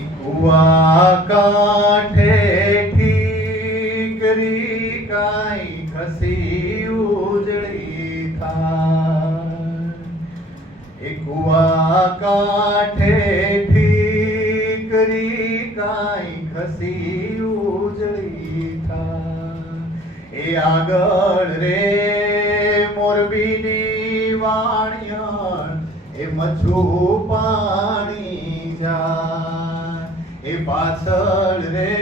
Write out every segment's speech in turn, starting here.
કુવા કાંઠે ઠીકરી કાંઈ ખસી ઉજળી થાય. કુવા કાંઠે ઠીકરી કાંઈ ખસી ઉજળી થાય. એ આગળ રે મોરબીની વાણિયા એ મછુ પાણી એ પાછળ રે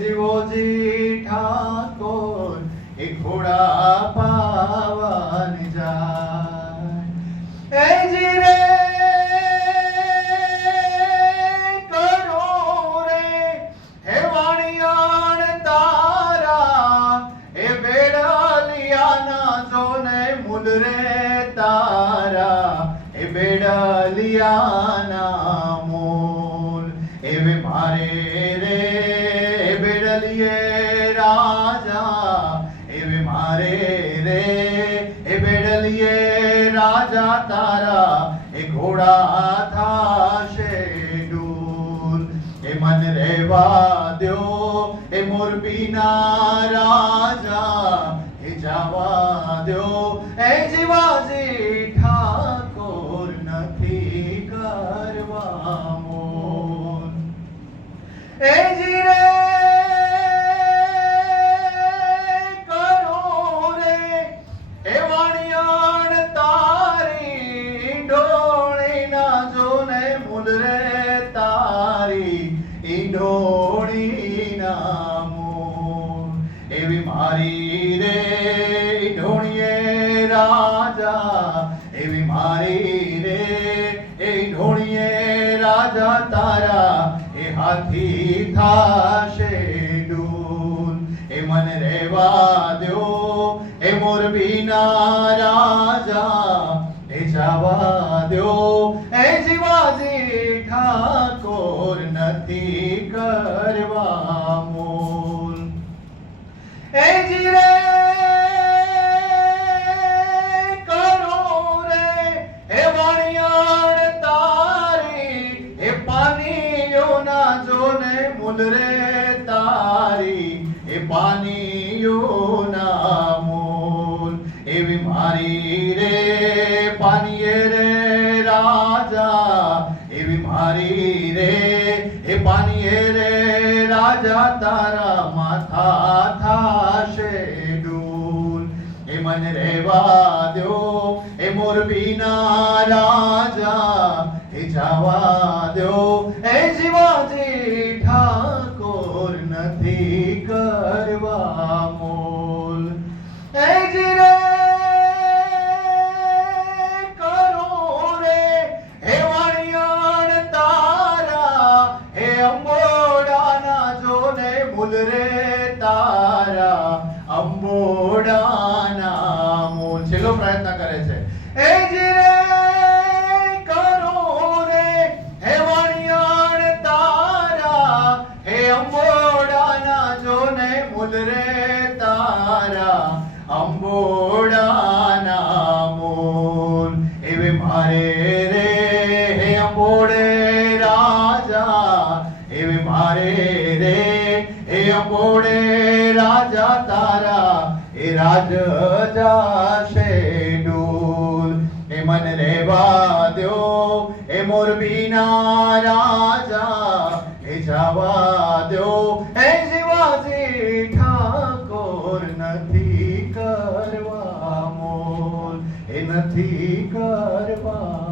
જીવોજી ઠાકોર એ ઘોડા પાવન જાય. એ જી રે રે તારા, એ બેડાલિયાના જોને এবে মারে রে বেড়ালিয়ে রাজা এবে মারে রে এ বেড়ালিয়ে রাজা তারা এ ঘোড়া থা সে ডুল এ মন রেবা দেও এ মোর বিনা রাজা এ যাওয়া দেও এ যে দেবী মারি রে ঢোড়িয়ে রাজা দেবী মারি রে এই ঢোড়িয়ে রাজা তারা এ হাতি থাসে ডুল এ মন রেবা দেও এ মোর বিনা রাজা এ যাওয়া দেও এ জীবাজি ঠাকুর নথি করবা পানিও না জোনে মুদরে তারি। এ পানিও না মূল, এ বিমারি রে পানিয়ে রে রাজা। এ বিমারি রে, এ পানিয়ে রে রাজা, তারা মাথা থাসে ডুল এ মন রে বাদ এ মোর বিনা রাজা। એ જવા દ્યો. એ જીવાજી ઠાકોર નથી કરવા મોલ. એ જીરે કરો રે. હે વાણિયાણ તારા. હે અંબોડાના જોને મૂલ રે તારા. અંબોડાના મૂલ. છેલ્લો પ્રયત્ન કરે છે. পুলরে তারা আম্বোড়া নামোল এবে মারে রে হে আম্বোড়ে রাজা এবে মারে রে হে আম্বোড়ে রাজা তারা এ রাজ যাশে ডুল এ মন রে বাদ্যো এ মোর বিনা রাজা এ যাওয়া দেও এ শিবাজী નથી કરવા મોલ એ નથી કરવા